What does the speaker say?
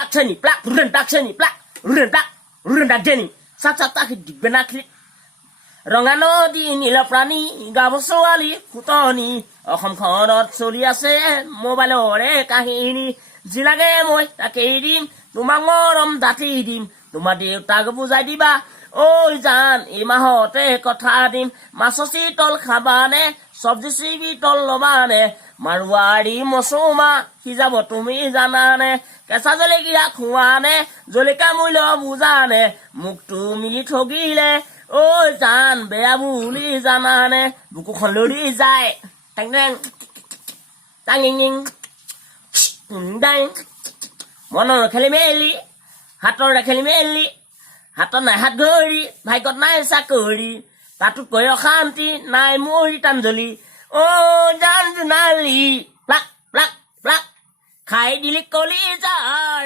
Takshani, plak, run, takshani, plak, run, takshani. Sat-sat-tak, dibenaklit. ৰঙানো দি নীলপ্ৰাণী গাব ছোৱালী ফুটনি অসমখনত চলি আছে মোবাইলৰে কাহিনী যি লাগে মই তাকেই দিম তোমাক মৰম দাঁতি দিম তোমাৰ দেউতাক বুজাই দিবা ঐ জান এই মাহতে কথা দিম মাছচি তল খাবানে চব্জি চিবি তল ল'বানে মাৰোৱাৰী মচুমা সিজাব তুমি জানানে কেঁচা জলকীয়া খোৱানে জলকীয়া মূল্য বুজানে মুখটো মিলি ঠগিলে ঐ জান বেয়া বুলি জানানে বুকুখন লৰি যায় টেং টেং টাঙিং ডাং মনৰ খেলি মেলি হাতৰ খেলি মেলি হাতত নাই হাত ঘড়ী ভাগ্যত নাই চাকৰি তাতোতকৈ অশান্তি নাই মোৰ তাঞ্জলি ঐ জান জোনালী প্লাক প্লাক প্লাক খাই দিলি কলি জাৰ